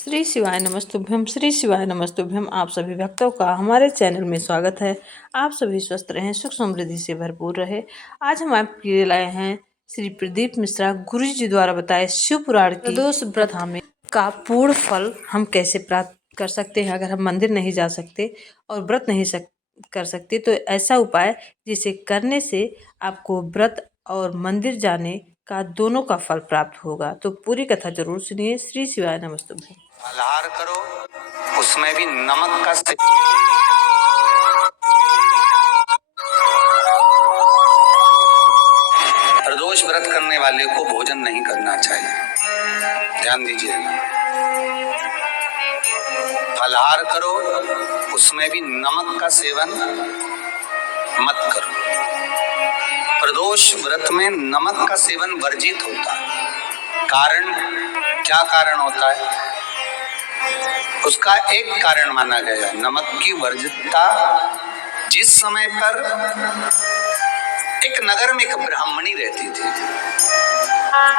श्री शिवाय नमस्तुभ्यम। श्री शिवाय नमस्तुभ्यम। आप सभी भक्तों का हमारे चैनल में स्वागत है। आप सभी स्वस्थ रहें, सुख समृद्धि से भरपूर रहे। आज हम आपके लिए लाए हैं श्री प्रदीप मिश्रा गुरु जी द्वारा बताए शिव पुराण की प्रदोष व्रत में का पूर्ण फल हम कैसे प्राप्त कर सकते हैं। अगर हम मंदिर नहीं जा सकते और व्रत नहीं कर सकते तो ऐसा उपाय जिसे करने से आपको व्रत और मंदिर जाने का दोनों का फल प्राप्त होगा। तो पूरी कथा जरूर सुनिए। श्री शिवाय नमस्तुभ्यम। फलाहार करो, उसमें भी नमक का प्रदोष व्रत करने वाले को भोजन नहीं करना चाहिए। ध्यान दीजिए, फलाहार करो, उसमें भी नमक का सेवन मत करो। प्रदोष व्रत में नमक का सेवन वर्जित होता है। कारण क्या कारण होता है? उसका एक कारण माना गया है नमक की वर्जितता। जिस समय पर एक नगर में एक ब्राह्मणी रहती थी,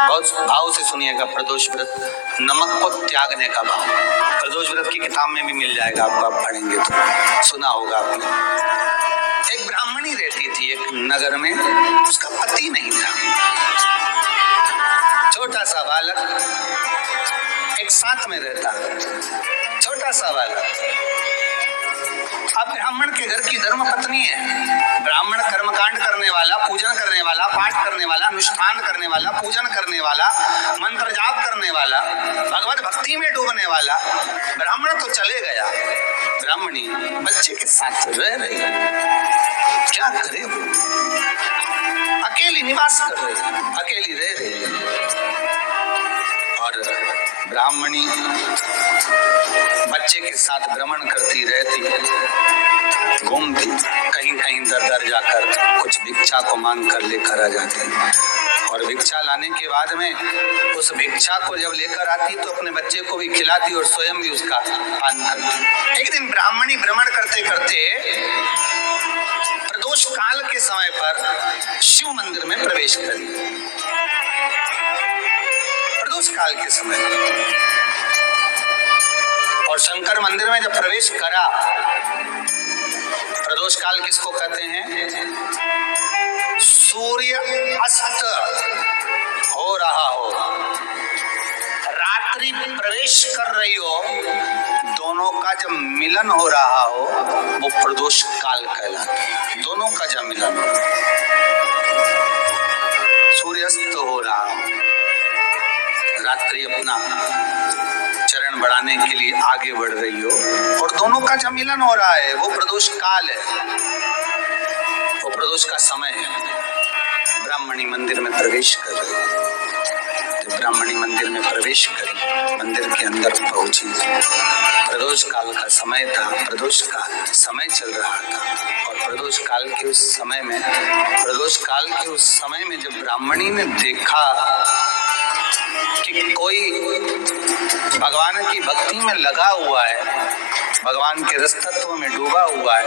बहुत भाव से सुनिएगा। प्रदोष व्रत, नमक को त्यागने का भाव प्रदोष व्रत की किताब में भी मिल जाएगा आपको, आप पढ़ेंगे तो सुना होगा आपने। एक ब्राह्मणी रहती थी एक नगर में, उसका पति नहीं था। छोटा सा बालक एक साथ में रहता, छोटा सा बालक। अब ब्राह्मण के घर की धर्म पत्नी है। ब्राह्मण कर्मकांड करने वाला, पूजन करने वाला, पाठ करने वाला, अनुष्ठान करने वाला, पूजन करने वाला, मंत्र जाप करने वाला, भगवत भक्ति में डूबने वाला। ब्राह्मण तो चले गया, ब्राह्मणी बच्चे के साथ रह रही। क्या करे वो? अकेली निवास कर रही, अकेली रह रही। और ब्राह्मणी बच्चे के साथ भ्रमण करती रहती, घूमती, कहीं कहीं दर दर जाकर कुछ भिक्षा को मांग कर लेकर आ जाती। और भिक्षा लाने के बाद में उस भिक्षा को जब लेकर आती तो अपने बच्चे को भी खिलाती और स्वयं भी उसका पान करती। एक दिन ब्राह्मणी भ्रमण करते करते प्रदोष काल के समय पर शिव मंदिर में प्रवेश करी। प्रदोष काल के समय और शंकर मंदिर में जब प्रवेश करा, प्रदोष काल किसको कहते हैं? सूर्य अस्त हो रहा हो, रात्रि प्रवेश कर रही हो, दोनों का जब मिलन हो रहा हो वो प्रदोष काल कहलाता है। दोनों का जब मिलन हो, सूर्यास्त हो रहा हो, रात्रि अपना चरण बढ़ाने के लिए आगे बढ़ रही हो और दोनों का जब मिलन हो रहा है वो प्रदोष काल है, वो प्रदोष का समय है। ब्राह्मणी मंदिर में प्रवेश कर रही है। तो ब्राह्मणी मंदिर में प्रवेश करी, मंदिर के अंदर पहुंची। प्रदोष काल का समय था, प्रदोष का समय चल रहा था। और प्रदोष काल के उस समय में, प्रदोष काल के उस समय में जब ब्राह्मणी ने देखा कि कोई भगवान की भक्ति में लगा हुआ है, भगवान के रस तत्व में डूबा हुआ है।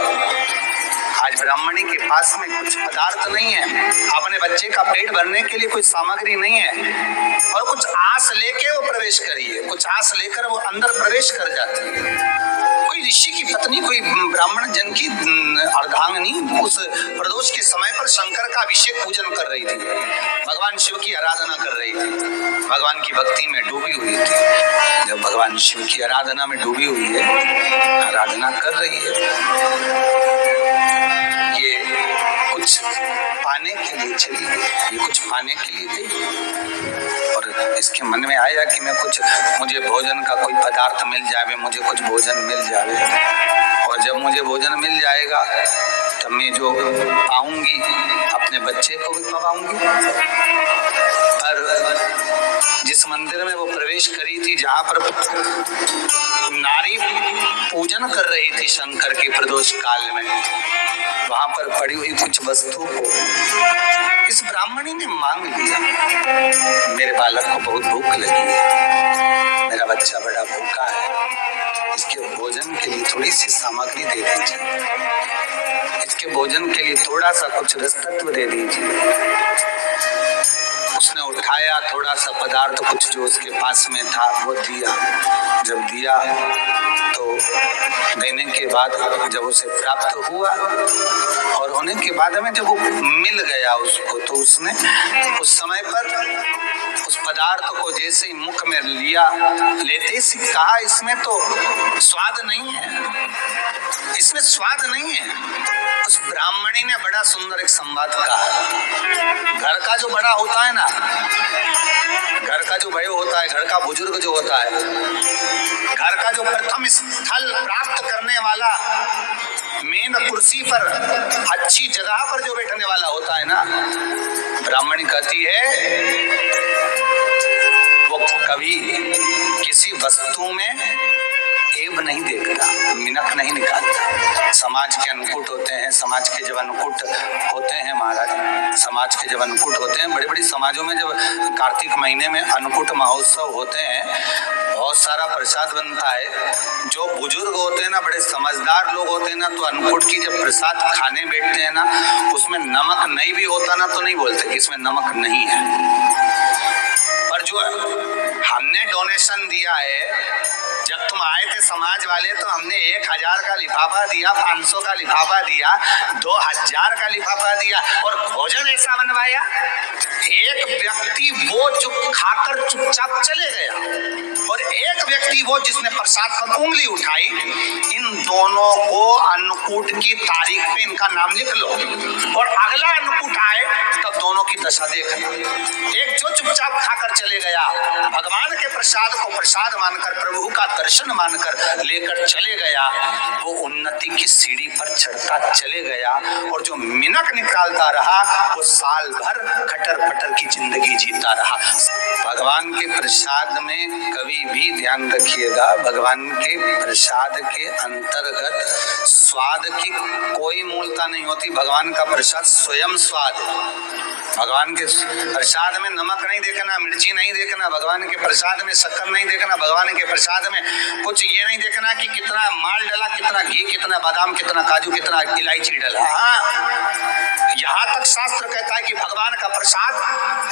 आज ब्राह्मणी के पास में कुछ पदार्थ नहीं है, अपने बच्चे का पेट भरने के लिए कोई सामग्री नहीं है और कुछ आस लेके वो प्रवेश करिए, कुछ आस लेकर वो अंदर प्रवेश कर जाती है। कोई ऋषि की पत्नी, कोई ब्राह्मण जन की अर्धांगिनी उस प्रदोष के समय पर शंकर का अभिषेक पूजन कर रही थी, भगवान शिव की आराधना कर रही थी, भगवान की भक्ति में डूबी हुई थी। जब भगवान शिव की आराधना में डूबी हुई है, आराधना कर रही है, ये कुछ पाने के लिए चली गई, ये कुछ पाने के लिए गई और इसके मन में आया कि मैं कुछ, मुझे भोजन का कोई पदार्थ मिल जाए, मुझे कुछ भोजन मिल जाए और जब मुझे भोजन मिल जाएगा तब मैं जो पाऊंगी अपने बच्चे को भी पाऊंगी। और जिस मंदिर में वो प्रवेश करी थी, जहां पर नारी पूजन कर रही थी शंकर के प्रदोष काल में, वहां पर पड़ी हुई कुछ वस्तु को इस ब्राह्मणी ने मांग लिया। मेरे बालक को बहुत भूख लगी है, मेरा बच्चा बड़ा भूखा है, इसके भोजन के लिए थोड़ी सी सामग्री दे दीजिए, इसके भोजन के लिए थोड़ा सा कुछ रस तत्व दे दीजिए। उसने उठाया थोड़ा सा पदार्थ, कुछ जो उसके पास में था वो दिया। जब दिया तो देने के बाद जब उसे प्राप्त हुआ और होने के बाद में जब वो मिल गया उसको, तो उसने उस समय पर उस पदार्थ को जैसे ही मुख में लिया, लेते ही कहा इसमें तो स्वाद नहीं है, इसमें स्वाद नहीं है। उस ब्राह्मणी ने बड़ा सुंदर एक संवाद कहा। घर का जो बड़ा होता है ना, घर का जो बड़े होता है, घर का बुजुर्ग जो होता है, घर का जो प्रथम स्थल प्राप्त करने वाला, मेन कुर्सी पर अच्छी जगह पर जो बैठने वाला होता है ना, ब्राह्मणी कहती है वो कभी किसी वस्तु में ऐब नहीं देखता, मिनक नहीं निकालता। समाज के अनुकूट होते हैं, समाज के जब अनुकूट होते हैं महाराज, समाज के जब अनुकूट होते हैं, बड़ी बड़ी समाजों में जब कार्तिक महीने में अनुकूट महोत्सव होते हैं, बहुत सारा प्रसाद बनता है। जो बुजुर्ग होते हैं ना, बड़े समझदार लोग होते हैं ना, तो अनुकूट की जब प्रसाद खाने बैठते हैं ना, उसमें नमक नहीं भी होता ना, तो नहीं बोलते कि इसमें नमक नहीं है। पर जो हमने डोनेशन दिया है, जब तुम आए थे समाज वाले, तो हमने 1000 का लिफाफा दिया, 500 का लिफाफा दिया, 2000 का लिफाफा दिया, और भोजन ऐसा बनवाया, एक व्यक्ति वो जो खाकर चुपचाप चले गया, और एक व्यक्ति वो जिसने प्रसाद पर उंगली उठाई। इन दोनों को अन्नकूट की तारीख पे इनका नाम लिख लो, और अगला अन्नकूट आए तब दोनों की दशा देखना। एक जो चुपचाप खाकर चले गया, भगवान के प्रसाद को प्रसाद मानकर, प्रभु का दर्शन मानकर लेकर चले गया, वो उन्नति की सीढ़ी पर चढ़ता चले गया, और जो मिनक निकालता रहा वो साल भर खटर पटर की जिंदगी जीता रहा। भगवान के प्रसाद में कभी भी ध्यान रखिएगा, भगवान के प्रसाद के अंतर्गत स्वाद की कोई मूलता नहीं होती। भगवान का प्रसाद स्वयं स्वाद है। भगवान के प्रसाद में नमक नहीं देखना, मिर्ची नहीं देखना, भगवान के प्रसाद में शक्कर नहीं देखना, भगवान के प्रसाद में कुछ ये नहीं देखना कि कितना माल डला, कितना घी, कितना बादाम, कितना काजू, कितना इलायची डला। हाँ, यहाँ तक शास्त्र कहता है कि भगवान का प्रसाद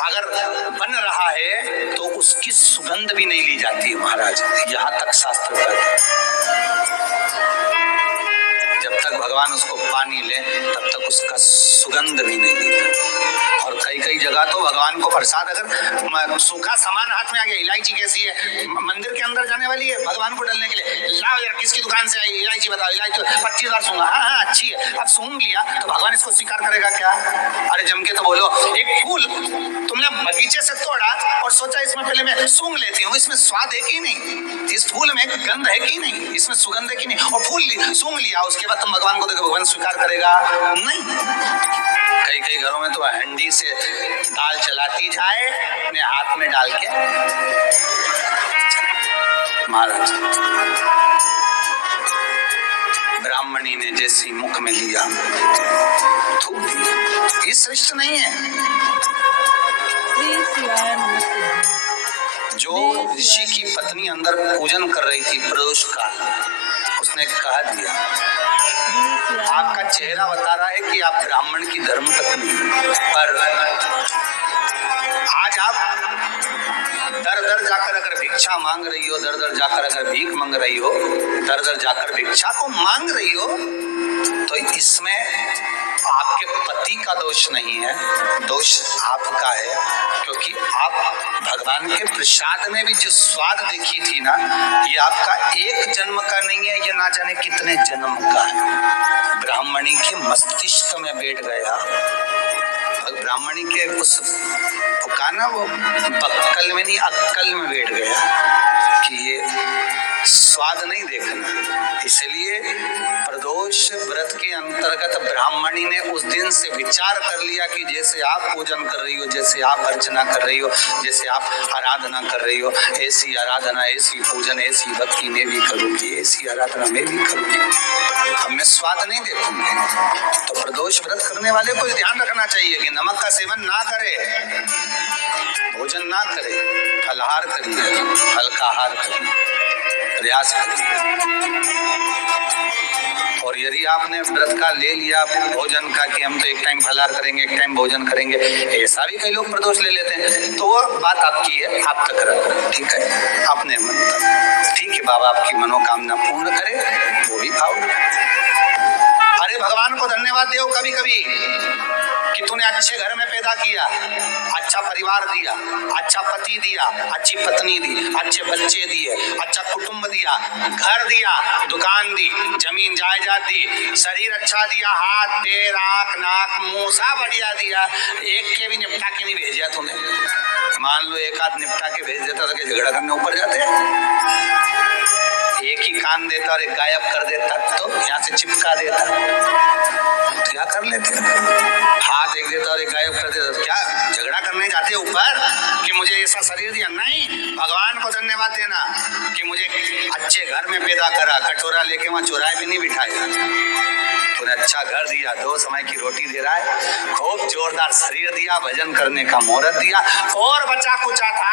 अगर बन रहा है तो उसकी सुगंध भी नहीं ली जाती है महाराज, यहाँ तक शास्त्र कहता है। जब तक भगवान उसको पानी ले तब तक उसका सुगंध भी नहीं लेता। और कई कई जगह तो भगवान को प्रसाद अगर सूखा सामान हाथ में आ गया, इलायची कैसी है, मंदिर के अंदर जाने वाली है, भगवान को डालने के लिए लाओ यार, किसकी दुकान से आई इलायची बताओ, इलायची 25 बार सूंघा, हाँ हाँ अच्छी है, अब सूंघ लिया तो भगवान इसको स्वीकार करेगा क्या? अरे जम के तो बोलो। एक फूल तुमने बगीचे से तोड़ा और सोचा इसमें पहले मैं सूंघ लेती हूँ, इसमें स्वाद है कि नहीं, इस फूल में गंध है कि नहीं, इसमें सुगंध है कि नहीं, और फूल सूंघ लिया, उसके बाद तुम भगवान को देखो, भगवान स्वीकार करेगा नहीं। कई कई घरों में तो हंडी से दाल चलाती जाए अपने हाथ में डाल के महाराज। ब्राह्मणी ने जैसी मुख में लिया थूक दिया। ये श्रेष्ठ नहीं है। जो ऋषि की पत्नी अंदर पूजन कर रही थी प्रदोष काल, उसने कह दिया आपका चेहरा बता रहा है कि आप ब्राह्मण की धर्म पत्नी, पर आज आप दर दर जाकर अगर भिक्षा मांग रही हो, दर दर जाकर अगर भीख मांग रही हो, दर दर जाकर भिक्षा को मांग रही हो, तो इसमें आपके पति का दोष नहीं है, दोष आपका है, क्योंकि आप भगवान के प्रसाद में भी जो स्वाद देखी थी ना, ये आपका एक जन्म का नहीं है, ये ना जाने कितने जन्म का है। ब्राह्मणी के मस्तिष्क में बैठ गया, ब्राह्मणी के उस ना वो बक्कल में नहीं अक्कल में बैठ गया कि ये स्वाद नहीं देखना। इसलिए प्रदोष व्रत के अंतर्गत ब्राह्मणी ने उस दिन से विचार कर लिया कि जैसे आप पूजन कर रही हो, जैसे आप अर्चना कर रही हो, जैसे आप आराधना कर रही हो, ऐसी आराधना, ऐसी पूजन, ऐसी भक्ति में भी करूंगी, ऐसी आराधना में भी करूंगी, हमें स्वाद नहीं देखूंगी। तो प्रदोष व्रत करने वाले को ध्यान रखना चाहिए कि नमक का सेवन ना करे, भोजन ना करे, फलाहार करिए, हल्का आहार करिए, प्रयास करिए। और यदि आपने व्रत का ले लिया भोजन का कि हम तो एक टाइम फलाहार करेंगे, एक टाइम भोजन करेंगे, ऐसा भी कई लोग प्रदोष ले लेते हैं, तो वो बात आपकी है, आप तक रख, ठीक है, अपने मन तक, ठीक है। कि बाबा आपकी मनोकामना पूर्ण करे, वो भी भाव। अरे भगवान को धन्यवाद दो कभी कभी कि तूने अच्छे घर में पैदा किया, अच्छा परिवार दिया, अच्छा पति दिया, अच्छी पत्नी दी, अच्छे बच्चे दिए, अच्छा कुटुंब दिया, घर दिया, दुकान दी, जमीन जायदाद दी, शरीर अच्छा दिया, हाथ पैर आंख नाक मुंह सब बढ़िया दिया, एक के भी निपटा के नहीं भेजा तूने। मान लो एक आध निपटा के भेज देता तो झगड़ा करने ऊपर जाते, एक ही कान देता और एक गायब कर देता तो यहाँ से चिपका देता, क्या कर लेते, हाथ एक देता और एक गायब कर देता, क्या झगड़ा करने जाते ऊपर कि मुझे ऐसा शरीर दिया? नहीं, भगवान को धन्यवाद देना कि मुझे अच्छे घर में पैदा करा, कटोरा लेके वहां चौराहे पे नहीं बिठाया, तूने अच्छा घर दिया, 2 समय की रोटी दे रहा है, खूब जोरदार शरीर दिया, भजन करने का मुहूर्त दिया, और बचा कुचा था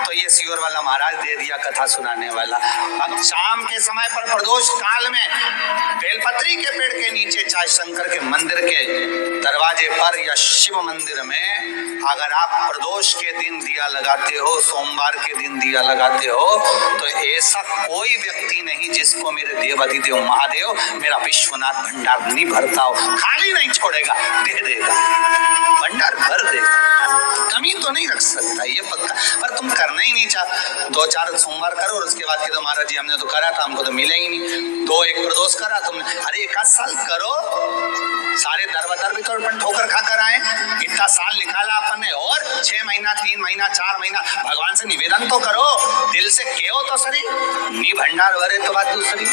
तो ये सियोर वाला महाराज दे दिया, कथा सुनाने वाला। अब शाम के समय पर प्रदोष काल में बेलपत्री के पेड़ के नीचे, चाहे शंकर के मंदिर के दरवाजे पर या शिव मंदिर में, अगर आप प्रदोष के दिन दिया लगाते हो, सोमवार के दिन दिया लगाते हो, तो ऐसा कोई व्यक्ति नहीं जिसको मेरे देवाधिदेव महादेव मेरा विश्वनाथ भंडार नहीं भरता हो, खाली नहीं छोड़ेगा, दे देगा, भंडार भर देगा, कमी तो नहीं रख सकता, ये पक्का। पर तुम करना ही नहीं चाह, 2-4 सोमवार करो और उसके बाद के तो महाराज जी हमने तो करा था, हमको तो मिला ही नहीं, 2-1 प्रदोष करा तुमने, अरे 1 साल करो, सारे दरबदर भी तो अपन ठोकर खा कर आए, इतना साल निकाला अपन ने, और 6 महीना 3 महीना 4 महीना भगवान से निवेदन तो करो, दिल से कहो तो सही, नी भंडार भरे तो बात दूसरी,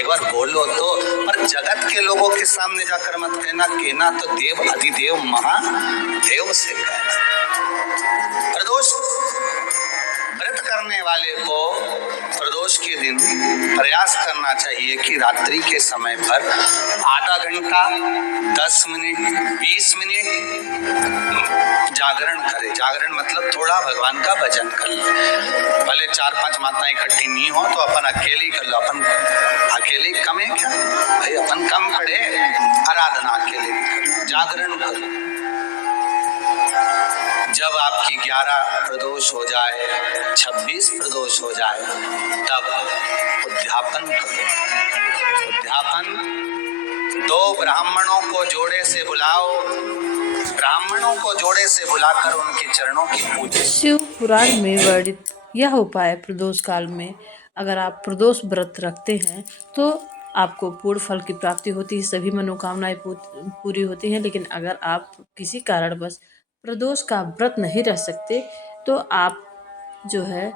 एक बार बोलो तो। पर जगत के लोगों के सामने जाकर मत कहना तो देव अधिदेव महादेव से कहना। प्रदोष व्रत करने वाले को प्रदोष के दिन प्रयास करना चाहिए कि रात्रि के समय पर आधा घंटा 10 मिनट 20 मिनट जागरण करे। जागरण मतलब थोड़ा भगवान का भजन कर ले, भले 4-5 माताएं इकट्ठी नहीं हो तो अपन अकेले ही कर लो, अपन अकेले कम है क्या भाई, अपन कम पड़े, आराधना अकेले भी करो, जागरण करो। जब आपकी 11 प्रदोष हो जाए, 26 प्रदोष हो जाए, तब उद्यापन करो। उद्यापन 2 ब्राह्मणों को जोड़े से बुलाओ, ब्राह्मणों को जोड़े से बुलाकर उनके चरणों की पूजा। शिव पुराण में वर्णित यह उपाय प्रदोष काल में अगर आप प्रदोष व्रत रखते हैं तो आपको पूर्ण फल की प्राप्ति होती है, सभी मनोकामनाएं पूरी होती हैं। लेकिन अगर आप किसी कारणवश प्रदोष का व्रत नहीं रह सकते तो आप जो है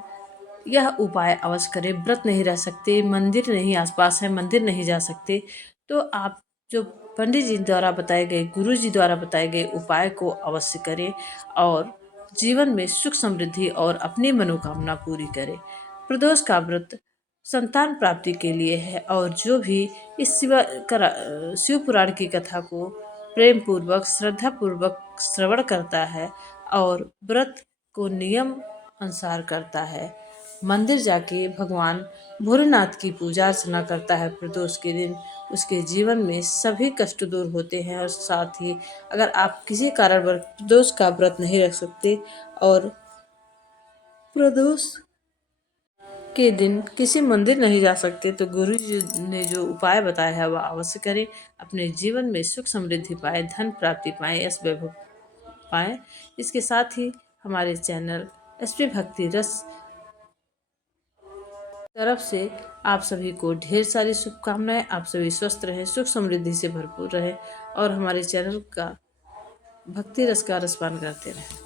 यह उपाय अवश्य करें। व्रत नहीं रह सकते, मंदिर नहीं आसपास है, मंदिर नहीं जा सकते, तो आप जो पंडित जी द्वारा बताए गए, गुरु जी द्वारा बताए गए उपाय को अवश्य करें और जीवन में सुख समृद्धि और अपनी मनोकामना पूरी करें। प्रदोष का व्रत संतान प्राप्ति के लिए है और जो भी इस शिव पुराण की कथा को प्रेम पूर्वक श्रद्धा पूर्वक श्रवण करता है और व्रत को नियम अनुसार करता है, मंदिर जाके भगवान भोलेनाथ की पूजा अर्चना करता है प्रदोष के दिन, उसके जीवन में सभी कष्ट दूर होते हैं। और साथ ही अगर आप किसी कारणवश प्रदोष का व्रत नहीं रख सकते और प्रदोष के दिन किसी मंदिर नहीं जा सकते तो गुरु जी ने जो उपाय बताया है वह अवश्य करें, अपने जीवन में सुख समृद्धि पाए, धन प्राप्ति पाए, यश वैभव पाए। इसके साथ ही हमारे चैनल एसपी भक्ति रस तरफ से आप सभी को ढेर सारी शुभकामनाएं। आप सभी स्वस्थ रहें, सुख समृद्धि से भरपूर रहें और हमारे चैनल का भक्ति रस का रसपान करते रहें।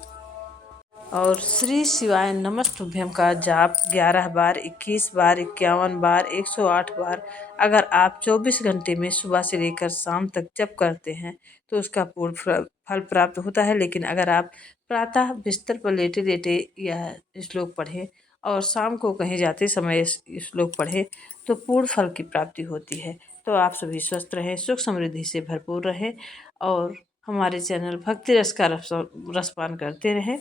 और श्री शिवाय नमस्तुभ्यम का जाप 11 बार, 21 बार, 51 बार, 108 बार अगर आप 24 घंटे में सुबह से लेकर शाम तक जप करते हैं तो उसका पूर्ण फल प्राप्त होता है। लेकिन अगर आप प्रातः बिस्तर पर लेटे लेटे यह श्लोक पढ़ें और शाम को कहीं जाते समय श्लोक पढ़ें तो पूर्ण फल की प्राप्ति होती है। तो आप सभी स्वस्थ रहें, सुख समृद्धि से भरपूर रहें और हमारे चैनल भक्ति रस का रसपान करते रहें।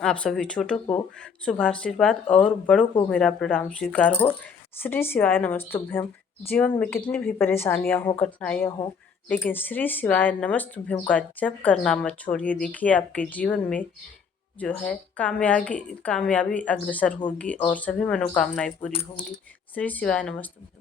आप सभी छोटों को शुभाशीर्वाद और बड़ों को मेरा प्रणाम स्वीकार हो। श्री शिवाय नमस्तुभ्यम। जीवन में कितनी भी परेशानियां हो, कठिनाइयां हो, लेकिन श्री शिवाय नमस्तुभ्यम का जप करना मत छोड़िए। देखिए आपके जीवन में जो है कामयाबी अग्रसर होगी और सभी मनोकामनाएं पूरी होंगी। श्री शिवाय नमस्तुभ्यम।